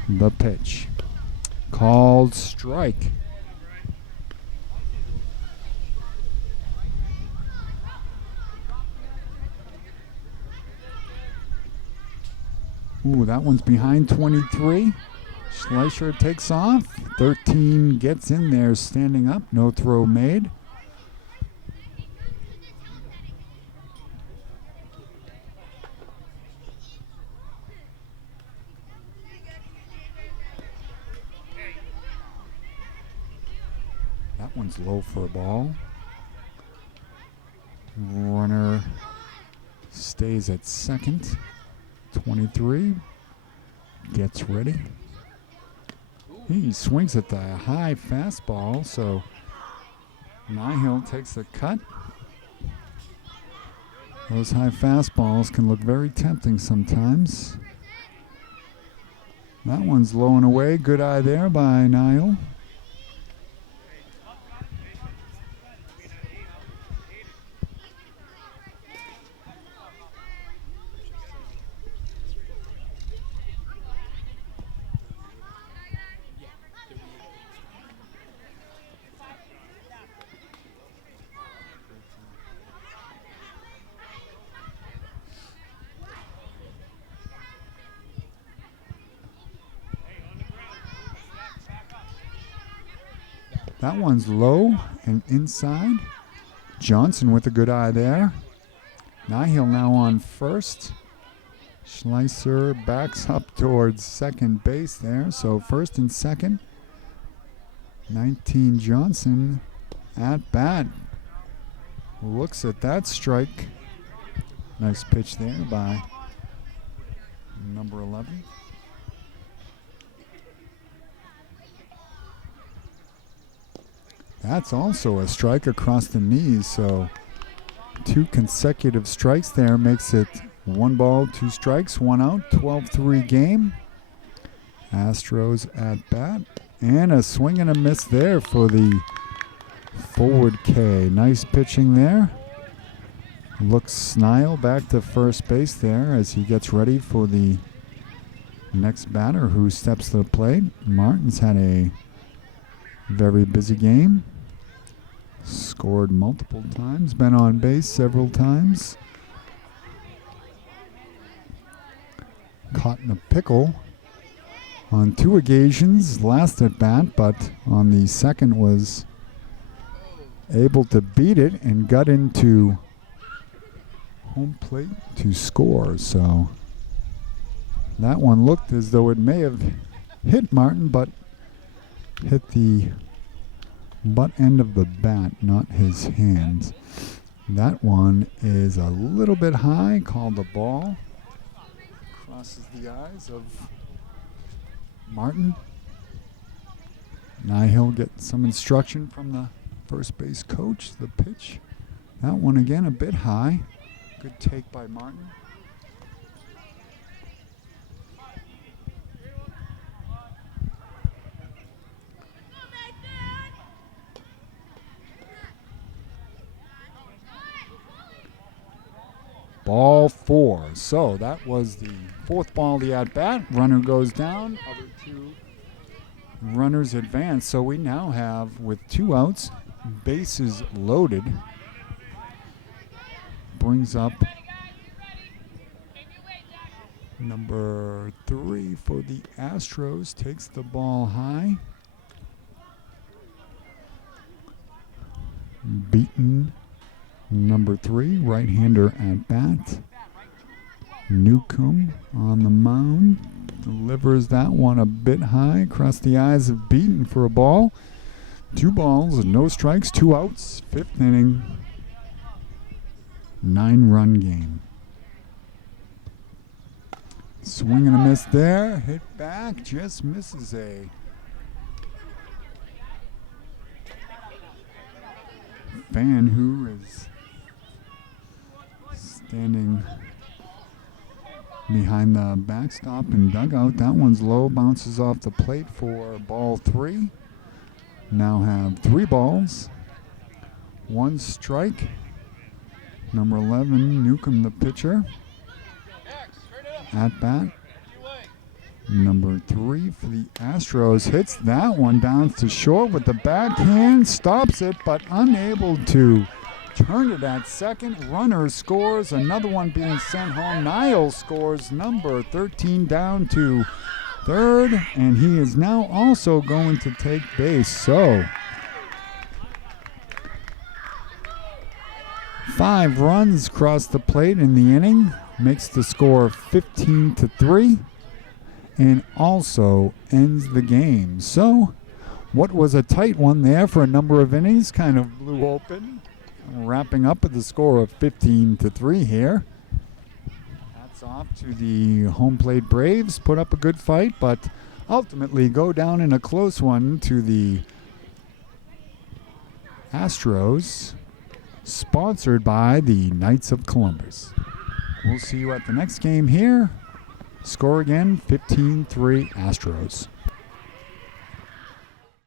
The pitch. Called strike. Ooh, that one's behind 23. Schleicher takes off. 13 gets in there standing up. No throw made. That one's low for a ball. Runner stays at second. 23 gets ready. He swings at the high fastball, so Nihil takes the cut. Those high fastballs can look very tempting sometimes. That one's low and away. Good eye there by Nihil. That one's low and inside. Johnson with a good eye there. Nihil now on first. Schleicher backs up towards second base there. So first and second. 19 Johnson at bat. Looks at that strike. Nice pitch there by number 11. That's also a strike across the knees, so 2 consecutive strikes there makes it 1 ball, 2 strikes, 1 out, 12-3 game. Astros at bat, and a swing and a miss there for the forward K. Nice pitching there. Looks Snile back to first base there as he gets ready for the next batter who steps to the plate. Martin's had a very busy game. Scored multiple times, been on base several times. Caught in a pickle on 2 occasions last at bat, but on the second was able to beat it and got into home plate to score. So that one looked as though it may have hit Martin, but hit the butt end of the bat, not his hands. That one is a little bit high, called a ball. Crosses the eyes of Martin. Now he'll get some instruction from the first base coach. The pitch. That one again a bit high. Good take by Martin. Ball 4. So that was the 4th ball of the at-bat. Runner goes down. Other 2 runners advance. So we now have, with 2 outs, bases loaded. Brings up number 3 for the Astros. Takes the ball high. Beaten. Number 3, right-hander at bat. Newcomb on the mound. Delivers that one a bit high across the eyes of Beaton for a ball. 2 balls, no strikes, 2 outs. 5th inning. 9-run game. Swing and a miss there. Hit back, just misses a fan who is standing behind the backstop and dugout. That one's low, bounces off the plate for ball 3. Now have 3 balls, 1 strike. Number 11, Newcomb, the pitcher. At bat. Number 3 for the Astros hits that one down to short with the backhand, stops it, but unable to turn it at second. Runner scores, another one being sent home. Niles scores, number 13 down to third, and he is now also going to take base. So 5 runs across the plate in the inning, makes the score 15-3. And also ends the game. So, what was a tight one there for a number of innings kind of blew open. Wrapping up with the score of 15-3 here. Hats off to the home plate Braves. Put up a good fight, but ultimately go down in a close one to the Astros, sponsored by the Knights of Columbus. We'll see you at the next game here. Score again, 15-3 Astros.